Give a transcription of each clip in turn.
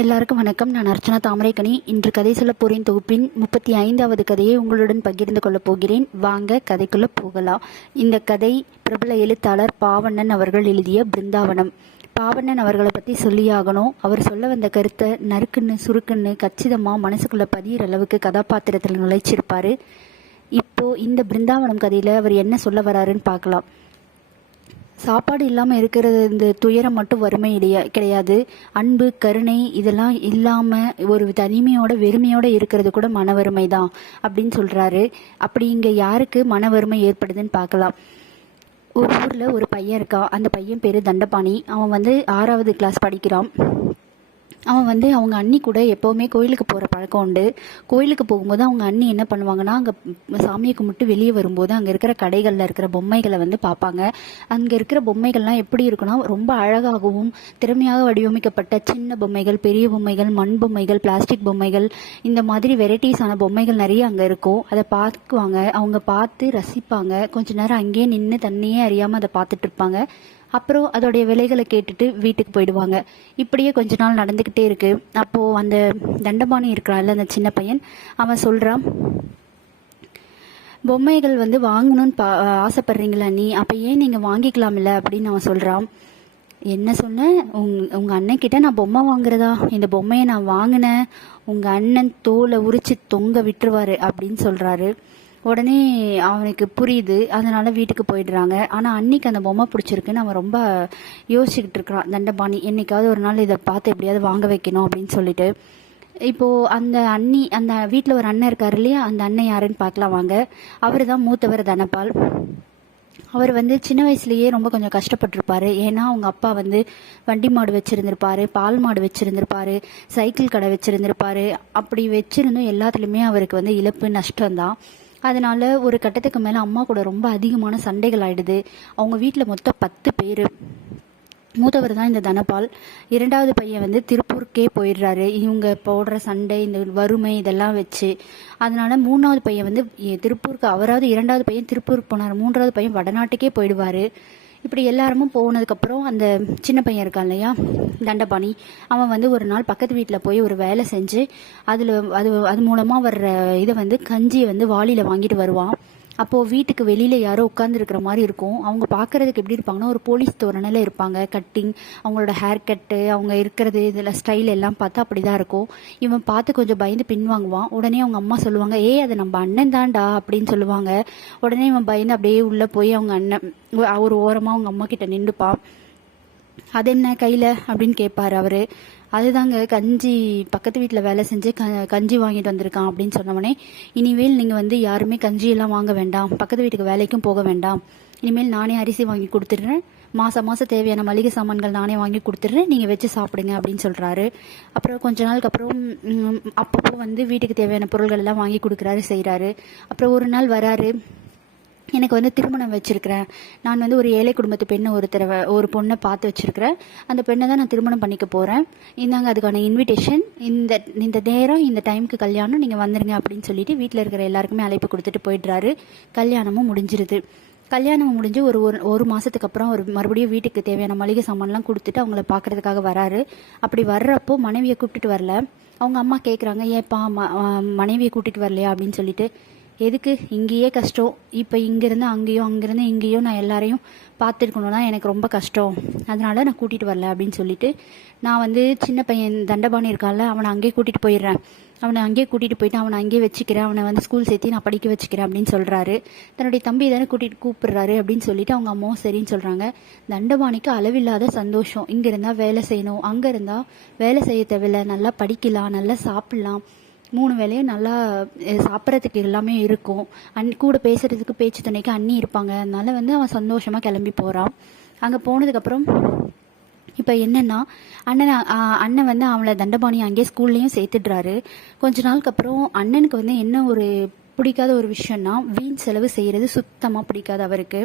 எல்லாருக்கும் வணக்கம். நான் அர்ச்சனா தாமரைக்கணி இன்று கதை சொல்ல போறேன் தொகுப்பின் முப்பத்தி ஐந்தாவது கதையை உங்களுடன் பகிர்ந்து கொள்ளப் போகிறேன். வாங்க கதைக்குள்ளே போகலாம். இந்த கதை பிரபல எழுத்தாளர் பாவண்ணன் அவர்கள் எழுதிய பிருந்தாவனம். பாவண்ணன் அவர்களை பற்றி சொல்லியாகணும். அவர் சொல்ல வந்த கருத்தை நறுக்குன்னு சுருக்குன்னு கச்சிதமாக மனசுக்குள்ளே பதியிற அளவுக்கு கதாபாத்திரத்தில் நுழைச்சிருப்பார். இப்போது இந்த பிருந்தாவனம் கதையில் அவர் என்ன சொல்ல வராருன்னு பார்க்கலாம். சாப்பாடு இல்லாமல் இருக்கிறது இந்த துயரம் மட்டும் வறுமை இடையா கிடையாது. அன்பு கருணை இதெல்லாம் இல்லாமல் ஒரு தனிமையோட வெறுமையோட இருக்கிறது கூட மன வறுமை தான் அப்படின்னு சொல்கிறாரு அப்படி இங்கே யாருக்கு மன வறுமை ஏற்படுதுன்னு பார்க்கலாம். ஒரு ஊரில் ஒரு பையன் இருக்கான். அந்த பையன் பேர் தண்டபாணி. அவன் வந்து ஆறாவது கிளாஸ் படிக்கிறான். அவன் வந்து அவங்க அண்ணி கூட எப்போவுமே கோயிலுக்கு போகிற பழக்கம் உண்டு. கோயிலுக்கு போகும்போது அவங்க அண்ணி என்ன பண்ணுவாங்கன்னா அங்கே சாமியை கும்பிட்டு வெளியே வரும்போது அங்கே இருக்கிற கடைகளில் இருக்கிற பொம்மைகளை வந்து பார்ப்பாங்க. அங்கே இருக்கிற பொம்மைகள்லாம் எப்படி இருக்குன்னா ரொம்ப அழகாகவும் திறமையாக வடிவமைக்கப்பட்ட சின்ன பொம்மைகள் பெரிய பொம்மைகள் மண் பொம்மைகள் பிளாஸ்டிக் பொம்மைகள் இந்த மாதிரி வெரைட்டிஸான பொம்மைகள் நிறைய அங்கே இருக்கும். அதை பார்க்குவாங்க. அவங்க பார்த்து ரசிப்பாங்க. கொஞ்ச நேரம் அங்கேயே நின்று தண்ணியே அறியாமல் அதை பார்த்துட்டு இருப்பாங்க. அப்புறம் அதோடைய விலைகளை கேட்டுட்டு வீட்டுக்கு போயிடுவாங்க. இப்படியே கொஞ்ச நாள் நடந்துக்கிட்டே இருக்கு. அப்போது அந்த தண்டபாணி இருக்கிறாள் அந்த சின்ன பையன் அவன் சொல்கிறான் பொம்மைகள் வந்து வாங்கணும்னு பா ஆசைப்படுறீங்களா நீ? அப்போ ஏன் நீங்கள் வாங்கிக்கலாம்ல அப்படின்னு அவன் சொல்கிறான் என்ன சொன்னேன் உங் உங்கள் அண்ணன் கிட்ட நான் பொம்மை வாங்குறதா? இந்த பொம்மையை நான் வாங்கினேன். உங்கள் அண்ணன் தோலை உரிச்சு தொங்க விட்டுருவாரு அப்படின்னு சொல்கிறாரு உடனே அவனுக்கு புரியுது. அதனால வீட்டுக்கு போயிடுறாங்க. ஆனால் அன்னைக்கு அந்த பொம்மை பிடிச்சிருக்குன்னு அவன் ரொம்ப யோசிச்சுக்கிட்டு இருக்கிறான். தண்டபாணி என்னைக்காவது ஒரு நாள் இதை பார்த்து எப்படியாவது வாங்க வைக்கணும் அப்படின்னு சொல்லிட்டு. இப்போ அந்த அண்ணி அந்த வீட்டில் ஒரு அண்ணன் இருக்கார் இல்லையா? அந்த அண்ணன் யாருன்னு பார்க்கலாம் வாங்க. அவர் தான் மூத்தவர் தனபால். அவர் வந்து சின்ன வயசுலேயே ரொம்ப கொஞ்சம் கஷ்டப்பட்டிருப்பாரு. ஏன்னா அவங்க அப்பா வந்து வண்டி மாடு வச்சுருந்துருப்பாரு பால் மாடு வச்சுருந்துருப்பாரு சைக்கிள் கடை வச்சுருந்துருப்பாரு. அப்படி வச்சுருந்தும் எல்லாத்துலேயுமே அவருக்கு வந்து இழப்பு நஷ்டம்தான். அதனால் ஒரு கட்டத்துக்கு மேலே அம்மா கூட ரொம்ப அதிகமான சண்டைகள் ஆகிடுது அவங்க வீட்டில் மொத்தம் பத்து பேர். மூத்தவர் தான் இந்த தனபால். இரண்டாவது பையன் வந்து திருப்பூருக்கே போயிடுறாரு. இவங்க போடுற சண்டை இந்த வறுமை இதெல்லாம் வச்சு. அதனால மூணாவது பையன் வந்து திருப்பூருக்கு அவராவது இரண்டாவது பையன் திருப்பூருக்கு போனார். மூன்றாவது பையன் வடநாட்டுக்கே போயிடுவார். இப்படி எல்லாருமும் போனதுக்கப்புறம் அந்த சின்ன பையன் இருக்கான் இல்லையா தண்டபாணி அவன் வந்து ஒரு நாள் பக்கத்து வீட்டில் போய் ஒரு வேலை செஞ்சு அதில் அது அது மூலமாக வர்ற இதை வந்து கஞ்சியை வந்து வாளியில் வாங்கிட்டு வருவான். அப்போது வீட்டுக்கு வெளியில் யாரோ உட்காந்துருக்கிற மாதிரி இருக்கும். அவங்க பார்க்கறதுக்கு எப்படி இருப்பாங்கன்னா ஒரு போலீஸ் தோரணையில் இருப்பாங்க. கட்டிங் அவங்களோட ஹேர் கட்டு அவங்க இருக்கிறது இதில் ஸ்டைல் எல்லாம் பார்த்தா அப்படி தான் இருக்கும். இவன் பார்த்து கொஞ்சம் பயந்து பின்வாங்குவான். உடனே அவங்க அம்மா சொல்லுவாங்க ஏய் அது நம்ம அண்ணன் தான்டா அப்படின்னு சொல்லுவாங்க. உடனே இவன் பயந்து அப்படியே உள்ளே போய் அவங்க அண்ணன் அவர் ஒரு ஓரமாக அவங்க அம்மா கிட்ட நின்றுப்பான். அது என்ன கையில்? அப்படின்னு கேட்பாரு அவர். அதுதாங்க கஞ்சி பக்கத்து வீட்டில் வேலை செஞ்சு க கஞ்சி வாங்கிட்டு வந்திருக்கான் அப்படின்னு சொன்னவொடனே இனிமேல் நீங்கள் வந்து யாருமே கஞ்சியெல்லாம் வாங்க வேண்டாம். பக்கத்து வீட்டுக்கு வேலைக்கும் போக வேண்டாம். இனிமேல் நானே அரிசி வாங்கி கொடுத்துட்றேன். மாதம் மாதம் தேவையான மளிகை சாமான்கள் நானே வாங்கி கொடுத்துட்றேன். நீங்கள் வச்சு சாப்பிடுங்க அப்படின்னு சொல்கிறாரு அப்புறம் கொஞ்ச நாளுக்கு அப்புறம் அப்பப்போ வந்து வீட்டுக்கு தேவையான பொருள்கள் எல்லாம் வாங்கி கொடுக்குறாரு செய்கிறாரு அப்புறம் ஒரு நாள் வராரு. எனக்கு வந்து திருமணம் வச்சுருக்கிறேன். நான் வந்து ஒரு ஏழை குடும்பத்து பெண்ணை ஒருத்தர ஒரு பொண்ணை பார்த்து வச்சுருக்கிறேன். அந்த பெண்ணை தான் நான் திருமணம் பண்ணிக்க போகிறேன் இந்தாங்க அதுக்கான இன்விடேஷன் இந்த இந்த நேரம் இந்த டைமுக்கு கல்யாணம் நீங்கள் வந்துடுங்க அப்படின்னு சொல்லிட்டு வீட்டில் இருக்கிற எல்லாருக்குமே அழைப்பு கொடுத்துட்டு போயிடுறாரு. கல்யாணமும் முடிஞ்சிருது. கல்யாணம் முடிஞ்சு ஒரு ஒரு ஒரு மாதத்துக்கு அப்புறம் ஒரு மறுபடியும் வீட்டுக்கு தேவையான மளிகை சாமான்லாம் கொடுத்துட்டு அவங்கள பார்க்கறதுக்காக வராரு. அப்படி வர்றப்போ மனைவியை கூப்பிட்டுட்டு வரல. அவங்க அம்மா கேட்குறாங்க ஏப்பா மனைவியை கூட்டிகிட்டு வரலையா? அப்படின்னு சொல்லிட்டு எதுக்கு? இங்கேயே கஷ்டம். இப்போ இங்கேருந்து அங்கேயோ அங்கேருந்து இங்கேயோ நான் எல்லாரையும் பார்த்துருக்கணும்னா எனக்கு ரொம்ப கஷ்டம். அதனால நான் கூட்டிகிட்டு வரல அப்படின்னு சொல்லிட்டு நான் வந்து சின்ன பையன் தண்டபாணி இருக்கால அவனை அங்கேயே கூட்டிகிட்டு போயிடுறேன். அவனை அங்கேயே கூட்டிகிட்டு போயிட்டு அவனை அங்கேயே வச்சுக்கிறேன். அவனை வந்து ஸ்கூல் சேர்த்து நான் படிக்க வச்சுக்கிறேன் அப்படின்னு சொல்கிறாரு தன்னுடைய தம்பி தானே கூட்டிகிட்டு கூப்பிடுறாரு அப்படின்னு சொல்லிட்டு அவங்க அம்மாவும் சரின்னு சொல்கிறாங்க தண்டபாணிக்கு அளவில்லாத சந்தோஷம். இங்கே இருந்தால் வேலை செய்யணும். அங்கே இருந்தால் வேலை செய்ய தேவையில்ல. நல்லா படிக்கலாம் நல்லா சாப்பிட்லாம். மூணு வேளையும் நல்லா சாப்பிட்றதுக்கு எல்லாமே இருக்கும். அன் கூட பேசுறதுக்கு பேச்சு துணைக்கு அண்ணி இருப்பாங்க. அதனால வந்து அவன் சந்தோஷமாக கிளம்பி போகிறான் அங்கே போனதுக்கப்புறம் இப்போ என்னன்னா அண்ணன் அண்ணன் வந்து அவளை தண்டபாணி அங்கேயே ஸ்கூல்லையும் சேர்த்துடுறாரு. கொஞ்ச நாளுக்கு அப்புறம் அண்ணனுக்கு வந்து என்ன ஒரு பிடிக்காத ஒரு விஷயம்னா வீண் செலவு செய்கிறது சுத்தமாக பிடிக்காது அவருக்கு.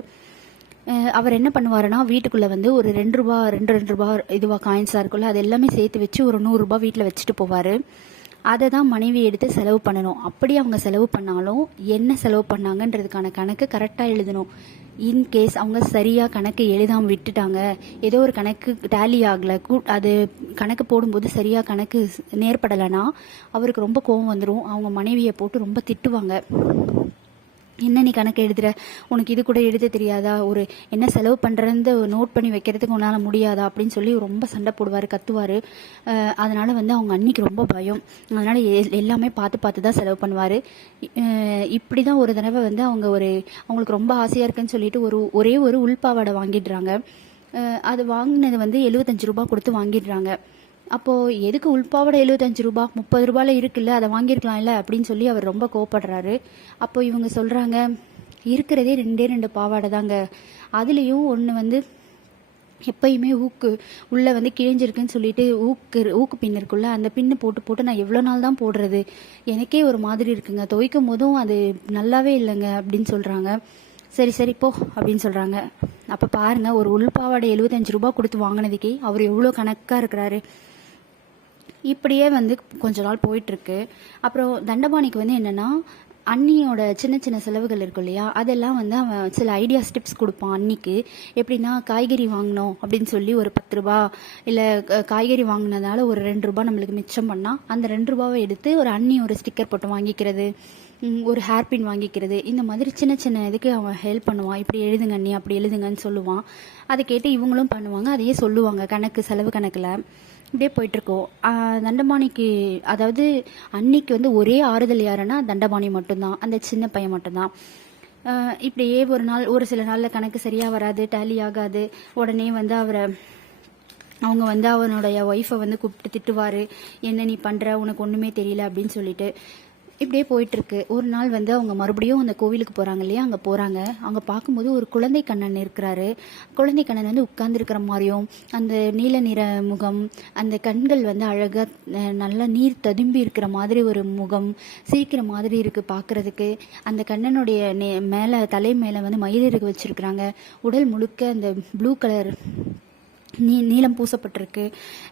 அவர் என்ன பண்ணுவாருன்னா வீட்டுக்குள்ளே வந்து ஒரு ரெண்டு ரூபா ரெண்டு ரெண்டு ரூபா இதுவாக காயின்ஸாக இருக்குல்ல அது எல்லாமே சேர்த்து வச்சு ஒரு நூறுரூபா வீட்டில் வச்சுட்டு போவார். அதை தான் மனைவி எடுத்து செலவு பண்ணணும். அப்படி அவங்க செலவு பண்ணாலும் என்ன செலவு பண்ணாங்கன்றதுக்கான கணக்கு கரெக்டாக எழுதணும். இன்கேஸ் அவங்க சரியாக கணக்கு எழுதாமல் விட்டுட்டாங்க ஏதோ ஒரு கணக்கு டேலி ஆகலை கூ அது கணக்கு போடும்போது சரியாக கணக்கு நேர்படலைன்னா அவருக்கு ரொம்ப கோவம் வந்துடும் அவங்க மனைவியை போட்டு ரொம்ப திட்டுவாங்க. என்ன நீ கணக்கு எழுதுற? உனக்கு இது கூட எழுத தெரியாதா? ஒரு என்ன செலவு பண்ணுறேன்னு நோட் பண்ணி வைக்கிறதுக்கு உன்னால் முடியாதா? அப்படின்னு சொல்லி ரொம்ப சண்டை போடுவார் கத்துவார். அதனால் வந்து அவங்க அன்னைக்கு ரொம்ப பயம். அதனால் எல்லாமே பார்த்து பார்த்து தான் செலவு பண்ணுவார். இப்படி தான் ஒரு தடவை வந்து அவங்க ஒரு அவங்களுக்கு ரொம்ப ஆசையாக இருக்குன்னு சொல்லிட்டு ஒரு ஒரே ஒரு உள்பாவாடை வாங்கிடுறாங்க. அது வாங்கினது வந்து எழுபத்தஞ்சு ரூபா கொடுத்து வாங்கிடுறாங்க. அப்போது எதுக்கு உள்பாவோட எழுபத்தஞ்சு ரூபா? முப்பது ரூபாயில் இருக்குல்ல அதை வாங்கியிருக்கலாம்ல அப்படின்னு சொல்லி அவர் ரொம்ப கோவப்படுறாரு. அப்போ இவங்க சொல்கிறாங்க இருக்கிறதே ரெண்டே ரெண்டு பாவாடை தாங்க. அதுலேயும் ஒன்று வந்து எப்பயுமே ஊக்கு உள்ளே வந்து கிழிஞ்சிருக்குன்னு சொல்லிட்டு ஊக்கு ஊக்கு பின் இருக்குல்ல அந்த பின்னு போட்டு போட்டு நான் எவ்வளோ நாள் தான் போடுறது? எனக்கே ஒரு மாதிரி இருக்குங்க. துவைக்கும் போதும் அது நல்லாவே இல்லைங்க அப்படின்னு சொல்கிறாங்க சரி சரி போ அப்படின்னு சொல்கிறாங்க அப்போ பாருங்கள் ஒரு உள்பாவாடை எழுபத்தஞ்சு ரூபா கொடுத்து வாங்கினதுக்கே அவர் எவ்வளோ கணக்காக இருக்கிறாரு. இப்படியே வந்து கொஞ்ச நாள் போயிட்டுருக்கு. அப்புறம் தண்டபாணிக்கு வந்து என்னென்னா அண்ணியோட சின்ன சின்ன செலவுகள் இருக்கும் இல்லையா? அதெல்லாம் வந்து அவன் சில ஐடியாஸ் டிப்ஸ் கொடுப்பான் அன்னிக்கு எப்படின்னா காய்கறி வாங்கினோம் அப்படின்னு சொல்லி ஒரு பத்து ரூபா இல்லை காய்கறி வாங்கினதால ஒரு ரெண்டு ரூபா நம்மளுக்கு மிச்சம் பண்ணால் அந்த ரெண்டு ரூபாவை எடுத்து ஒரு அண்ணி ஒரு ஸ்டிக்கர் போட்டு வாங்கிக்கிறது ஒரு ஒரு ஹேர்பின் வாங்கிக்கிறது இந்த மாதிரி சின்ன சின்ன இதுக்கு அவன் ஹெல்ப் பண்ணுவான். இப்படி எழுதுங்க அண்ணி அப்படி எழுதுங்கன்னு சொல்லுவான். அதை கேட்டு இவங்களும் பண்ணுவாங்க அதையே சொல்லுவாங்க கணக்கு செலவு கணக்கில். இப்படியே போயிட்டுருக்கோம். தண்டபாணிக்கு அதாவது அன்னைக்கு வந்து ஒரே ஆறுதல் யாருன்னா தண்டபாணி மட்டும்தான். அந்த சின்ன பையன் மட்டும்தான். இப்படியே ஒரு நாள் ஒரு சில நாளில் கணக்கு சரியாக வராது டேலி ஆகாது. உடனே வந்து அவரை அவங்க வந்து அவனுடைய ஒய்ஃபை வந்து கூப்பிட்டு திட்டுவார். என்ன நீ பண்ணுற உனக்கு ஒன்றுமே தெரியல அப்படின்னு சொல்லிட்டு. இப்படியே போயிட்டுருக்கு. ஒரு நாள் வந்து அவங்க மறுபடியும் அந்த கோவிலுக்கு போகிறாங்க இல்லையா? அங்கே போகிறாங்க அங்கே பார்க்கும்போது ஒரு குழந்தை கண்ணன் இருக்கிறாரு. குழந்தை கண்ணன் வந்து உட்கார்ந்துருக்கிற மாதிரியும் அந்த நீல நிற முகம் அந்த கண்கள் வந்து அழகாக நல்லா நீர் ததும்பி இருக்கிற மாதிரி ஒரு முகம் சிரிக்கிற மாதிரி இருக்குது பார்க்குறதுக்கு. அந்த கண்ணனுடைய நே மேலே தலை மேலே வந்து மயிலிறகு வச்சுருக்குறாங்க. உடல் முழுக்க அந்த ப்ளூ கலர் நீ நீளம் பூசப்பட்டிருக்கு.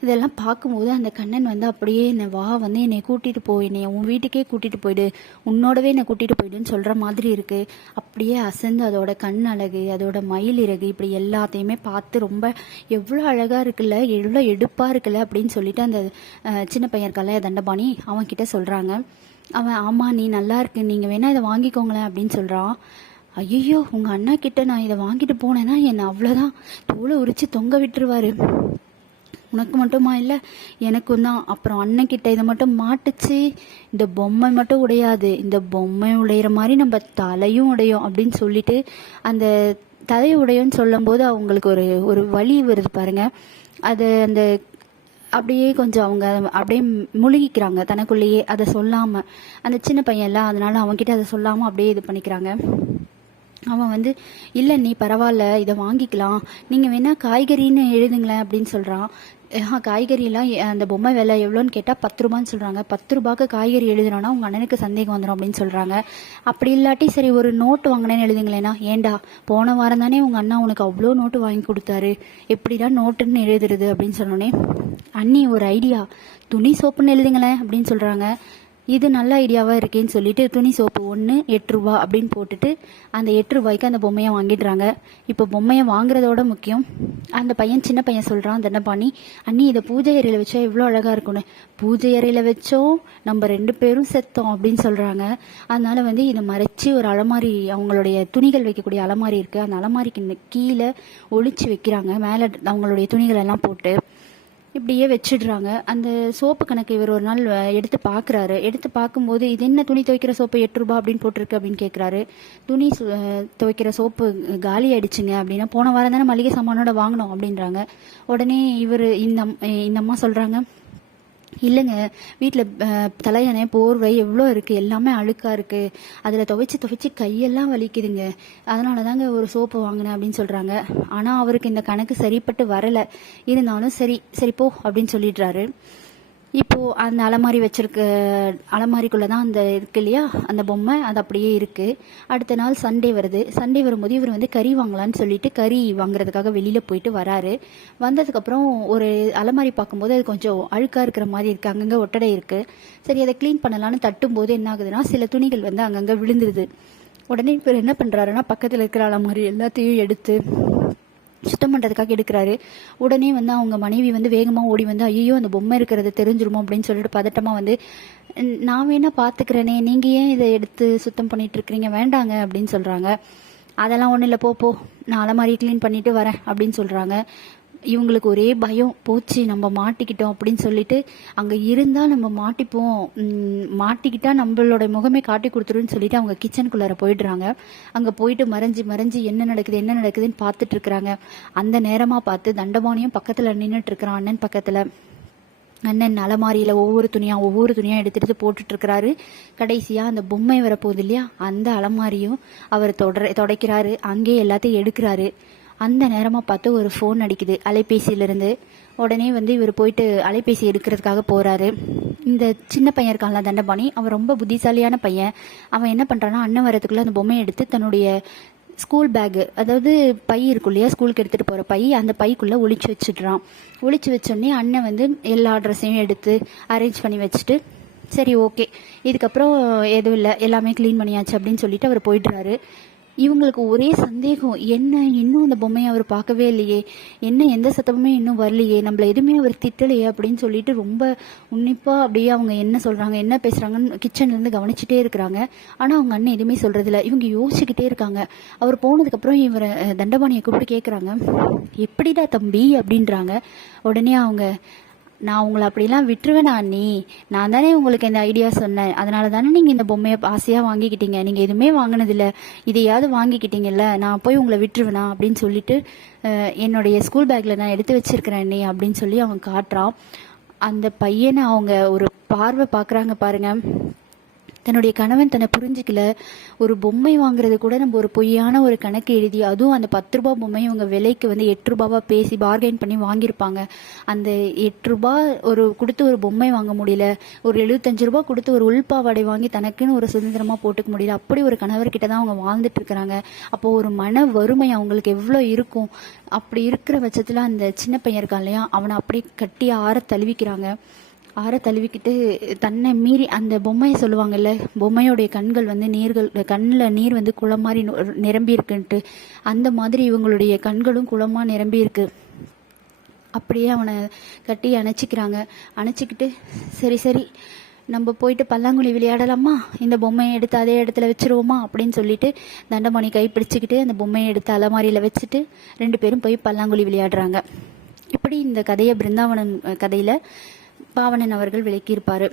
இதெல்லாம் பார்க்கும்போது அந்த கண்ணன் வந்து அப்படியே என்னை வா வந்து என்னை கூட்டிகிட்டு போய் என்னை உன் வீட்டுக்கே கூட்டிகிட்டு போயிடு. உன்னோடவே என்னை கூட்டிகிட்டு போயிடுன்னு சொல்கிற மாதிரி இருக்குது அப்படியே அசந்து அதோட கண் அழகு அதோட மயில் இறகு இப்படி எல்லாத்தையுமே பார்த்து ரொம்ப எவ்வளோ அழகாக இருக்குல்ல எவ்வளோ எடுப்பாக இருக்குல்ல அப்படின்னு சொல்லிட்டு அந்த சின்ன பையன் இருக்கல தண்டபாணி அவன்கிட்ட சொல்கிறாங்க அவன் ஆமாம் நீ நல்லா இருக்கு நீங்கள் வேணால் இதை வாங்கிக்கோங்களேன் அப்படின்னு சொல்கிறான் ஐயோ உங்க அண்ணா கிட்ட நான் இதை வாங்கிட்டு போனேன்னா என்னை அவ்வளோதான் தோலை உரிச்சு தொங்க விட்டுருவாரு. உனக்கு மட்டுமா இல்லை எனக்கும் தான். அப்புறம் அண்ணன் கிட்ட இதை மட்டும் மாட்டுச்சு. இந்த பொம்மை மட்டும் உடையாது. இந்த பொம்மை உடையிற மாதிரி நம்ம தலையும் உடையும் அப்படின்னு சொல்லிட்டு அந்த தலை உடையும்னு சொல்லும்போது அவங்களுக்கு ஒரு ஒரு வழி வருது பாருங்க. அது அந்த அப்படியே கொஞ்சம் அவங்க அப்படியே முழுகிக்கிறாங்க தனக்குள்ளேயே. அதை சொல்லாமல் அந்த சின்ன பையன்ல அதனால அவங்ககிட்ட அதை சொல்லாமல் அப்படியே இது பண்ணிக்கிறாங்க. அவன் வந்து இல்லை நீ பரவாயில்ல இதை வாங்கிக்கலாம். நீங்கள் வேணால் காய்கறின்னு எழுதுங்களேன் அப்படின்னு சொல்கிறான் ஆ காய்கறிலாம் அந்த பொம்மை விலை எவ்வளோன்னு கேட்டால் பத்து ரூபான்னு சொல்கிறாங்க பத்து ரூபாய்க்கு காய்கறி எழுதுனோன்னா உங்கள் அண்ணனுக்கு சந்தேகம் வந்துடும் அப்படின்னு சொல்கிறாங்க அப்படி இல்லாட்டி சரி ஒரு நோட்டு வாங்கினேன்னு எழுதுங்களேனா? ஏண்டா? போன வாரம் தானே உங்கள் அண்ணா உனக்கு அவ்வளோ நோட்டு வாங்கி கொடுத்தாரு. எப்படிடா நோட்டுன்னு எழுதுறது? அப்படின்னு சொன்னோன்னே அண்ணி ஒரு ஐடியா. துணி சோப்புன்னு எழுதுங்களேன் அப்படின்னு சொல்கிறாங்க இது நல்ல ஐடியாவாக இருக்கேன்னு சொல்லிட்டு துணி சோப்பு ஒன்று எட்டு ரூபா அப்படின்னு போட்டுட்டு அந்த எட்டு ரூபாய்க்கு அந்த பொம்மையை வாங்கிடுறாங்க. இப்போ பொம்மையை வாங்குறதோட முக்கியம் அந்த பையன் சின்ன பையன் சொல்கிறான் தண்டபாணி அண்ணி இதை பூஜை அறையில் வச்சா எவ்வளோ அழகாக இருக்கும்னு. பூஜை அறையில் வச்சோம் நம்ம ரெண்டு பேரும் செத்தோம் அப்படின்னு சொல்கிறாங்க அதனால வந்து இதை மறைச்சி ஒரு அலமாரி அவங்களுடைய துணிகள் வைக்கக்கூடிய அலமாரி இருக்குது அந்த அலமாரிக்கு கீழே ஒழிச்சு வைக்கிறாங்க. மேலே அவங்களுடைய துணிகள் எல்லாம் போட்டு இப்படியே வச்சிடுறாங்க. அந்த சோப்பு கணக்கு இவர் ஒரு நாள் எடுத்து பார்க்குறாரு எடுத்து பார்க்கும்போது இது என்ன துணி துவைக்கிற சோப்பு? எட்டு ரூபா அப்படின்னு போட்டிருக்கு அப்படின்னு கேட்குறாரு துணி சு- துவைக்கிற சோப்பு காலி ஆயிடுச்சுங்க அப்படின்னா போன வாரம் தானே மளிகை சாமானோட வாங்கினோம் அப்படின்றாங்க. உடனே இவர் இந்த இந்த அம்மா சொல்கிறாங்க இல்லைங்க வீட்டில் தலையணை போர்வை எவ்வளோ இருக்குது எல்லாமே அழுக்காக இருக்குது அதில் துவைச்சி துவைச்சி கையெல்லாம் வலிக்குதுங்க. அதனால தாங்க ஒரு சோப்பு வாங்கினேன் அப்படின்னு சொல்கிறாங்க ஆனால் அவருக்கு இந்த கணக்கு சரிப்பட்டு வரலை. இருந்தாலும் சரி சரி போ அப்படின்னு சொல்லிடுறாரு. இப்போது அந்த அலமாரி வச்சிருக்க அலமாரிக்குள்ளே தான் அந்த இருக்கு இல்லையா? அந்த பொம்மை அது அப்படியே இருக்குது அடுத்த நாள் சண்டே வருது. சண்டே வரும்போது இவர் வந்து கறி வாங்கலான்னு சொல்லிட்டு கறி வாங்குறதுக்காக வெளியில் போயிட்டு வராரு. வந்ததுக்கப்புறம் ஒரு அலமாரி பார்க்கும்போது அது கொஞ்சம் அழுக்காக இருக்கிற மாதிரி இருக்குது அங்கங்கே ஒட்டடை இருக்குது சரி அதை க்ளீன் பண்ணலான்னு தட்டும்போது என்ன ஆகுதுன்னா சில துணிகள் வந்து அங்கங்கே விழுந்துருது. உடனே இவர் என்ன பண்ணுறாருன்னா பக்கத்தில் இருக்கிற அலமாரி எல்லாத்தையும் எடுத்து சுத்தம் பண்ணுறதுக்காக எடுக்கிறாரு. உடனே வந்து அவங்க மனைவி வந்து வேகமாக ஓடி வந்து ஐயோ அந்த பொம்மை இருக்கிறது தெரிஞ்சிருமோ? அப்படின்னு சொல்லிட்டு பதட்டமாக வந்து நான் வேணா பார்த்துக்கிறேனே நீங்கள் ஏன் இதை எடுத்து சுத்தம் பண்ணிட்டு இருக்கிறீங்க வேண்டாங்க. அப்படின்னு சொல்கிறாங்க அதெல்லாம் ஒன்றும் இல்லை. போ போ. நான் அலமாரி க்ளீன் பண்ணிட்டு வரேன். அப்படின்னு சொல்கிறாங்க இவங்களுக்கு ஒரே பயம் போச்சு நம்ம மாட்டிக்கிட்டோம் அப்படின்னு சொல்லிட்டு அங்கே இருந்தால் நம்ம மாட்டிப்போம். மாட்டிக்கிட்டா நம்மளோட முகமே காட்டி கொடுத்துருன்னு சொல்லிட்டு அவங்க கிச்சனுக்குள்ளார போயிடுறாங்க. அங்கே போயிட்டு மறைஞ்சு மறைஞ்சு என்ன நடக்குது என்ன நடக்குதுன்னு பார்த்துட்டு இருக்கிறாங்க. அந்த நேரமாக பார்த்து தண்டபாணியும் பக்கத்தில் நின்றுட்டு இருக்கிறான் அண்ணன் பக்கத்தில். அண்ணன் அலமாரியில் ஒவ்வொரு துணியாக ஒவ்வொரு துணியாக எடுத்துட்டு போட்டுட்டு இருக்கிறாரு. கடைசியாக அந்த பொம்மை வரப்போகுது இல்லையா? அந்த அலமாரியும் அவர் தொடர தொடைக்கிறாரு. அங்கேயே எல்லாத்தையும் எடுக்கிறாரு. அந்த நேரமாக பார்த்து ஒரு ஃபோன் அடிக்குது. அலைபேசியிலிருந்து உடனே வந்து இவர் போயிட்டு அலைபேசி எடுக்கிறதுக்காக போகிறாரு இந்த சின்ன பையன் இருக்கான்ல தண்டபாணி அவன் ரொம்ப புத்திசாலியான பையன். அவன் என்ன பண்ணுறான்னா அண்ணன் வரதுக்குள்ளே அந்த பொம்மையை எடுத்து தன்னுடைய ஸ்கூல் பேக்கு அதாவது பை இருக்கும் இல்லையா ஸ்கூலுக்கு எடுத்துகிட்டு போகிற பை அந்த பைக்குள்ளே ஒழிச்சு வச்சுட்றான். ஒழிச்சு வச்சோடனே அண்ணன் வந்து எல்லா ட்ரெஸ்ஸையும் எடுத்து அரேஞ்ச் பண்ணி வச்சுட்டு சரி ஓகே இதுக்கப்புறம் எதுவும் இல்லை எல்லாமே க்ளீன் பண்ணியாச்சு அப்படின்னு சொல்லிட்டு அவர் போயிடுறாரு. இவங்களுக்கு ஒரே சந்தேகம் என்ன இன்னும் அந்த பொம்மையை அவர் பார்க்கவே இல்லையே என்ன எந்த சத்தமுமே இன்னும் வரலையே நம்மள எதுவுமே அவர் திட்டலையே அப்படின்னு சொல்லிட்டு ரொம்ப உன்னிப்பாக அப்படியே அவங்க என்ன சொல்கிறாங்க என்ன பேசுகிறாங்கன்னு கிச்சன்லேருந்து கவனிச்சுட்டே இருக்கிறாங்க. ஆனால் அவங்க அண்ணன் எதுவுமே சொல்கிறதில்ல இவங்க யோசிச்சுக்கிட்டே இருக்காங்க. அவர் போனதுக்கப்புறம் இவரை தண்டபாணியை கூப்பிட்டு கேட்குறாங்க எப்படிடா தம்பி அப்படின்றாங்க. உடனே அவங்க நான் உங்களை அப்படிலாம் விட்டுருவேனா நீ நான் தானே உங்களுக்கு இந்த ஐடியா சொன்னேன். அதனால தானே நீங்கள் இந்த பொம்மையை ஆசையாக வாங்கிக்கிட்டீங்க. நீங்கள் எதுவுமே வாங்கினதில்ல. இதையாவது வாங்கிக்கிட்டீங்கல்ல. நான் போய் உங்களை விட்டுருவேனா அப்படின்னு சொல்லிட்டு என்னுடைய ஸ்கூல் பேக்கில் நான் எடுத்து வச்சிருக்கிறேன் நீ அப்படின்னு சொல்லி அவன் காட்டுறான். அந்த பையனை அவங்க ஒரு பார்வை பார்க்குறாங்க பாருங்கள் தன்னுடைய கணவன் தன்னை புரிஞ்சிக்கல. ஒரு பொம்மை வாங்குறது கூட நம்ம ஒரு பொய்யான ஒரு கணக்கு எழுதி அதுவும் அந்த பத்து ரூபா பொம்மை இவங்க விலைக்கு வந்து எட்டு ரூபாவா பேசி பார்கெயின் பண்ணி வாங்கியிருப்பாங்க. அந்த எட்டு ரூபா ஒரு கொடுத்து ஒரு பொம்மை வாங்க முடியல. ஒரு எழுபத்தஞ்சு ரூபா கொடுத்து ஒரு உள்பாவாடை வாங்கி தனக்குன்னு ஒரு சுதந்திரமாக போட்டுக்க முடியல. அப்படி ஒரு கணவர்கிட்ட தான் அவங்க வாழ்ந்துட்டு இருக்கிறாங்க. அப்போ ஒரு மன வறுமை அவங்களுக்கு எவ்வளோ இருக்கும்? அப்படி இருக்கிற பட்சத்தில் அந்த சின்ன பையன் இருக்கான் இல்லையா? அவனை அப்படியே கட்டி ஆற தழுவிக்கிறாங்க. ஆற தழுவிக்கிட்டு தன்னை மீறி அந்த பொம்மையை சொல்லுவாங்கல்ல பொம்மையோடைய கண்கள் வந்து நீர்கள் கண்ணில் நீர் வந்து குளம் மாதிரி நொ- நிரம்பி இருக்குன்ட்டு அந்த மாதிரி இவங்களுடைய கண்களும் குளமாக நிரம்பி இருக்கு அப்படியே அவனை கட்டி அணைச்சிக்கிறாங்க. அணைச்சிக்கிட்டு சரி சரி நம்ம போயிட்டு பல்லாங்குழி விளையாடலாமா? இந்த பொம்மையை எடுத்து அதே இடத்துல வச்சுருவோமா? அப்படின்னு சொல்லிட்டு தண்டமணி கை பிடிச்சிக்கிட்டு அந்த பொம்மையை எடுத்து அலமாரியில் வச்சுட்டு ரெண்டு பேரும் போய் பல்லாங்குழி விளையாடுறாங்க. இப்படி இந்த கதையை பிருந்தாவனம் கதையில் பாவனன் அவர்கள் விளக்கியிருப்பார்.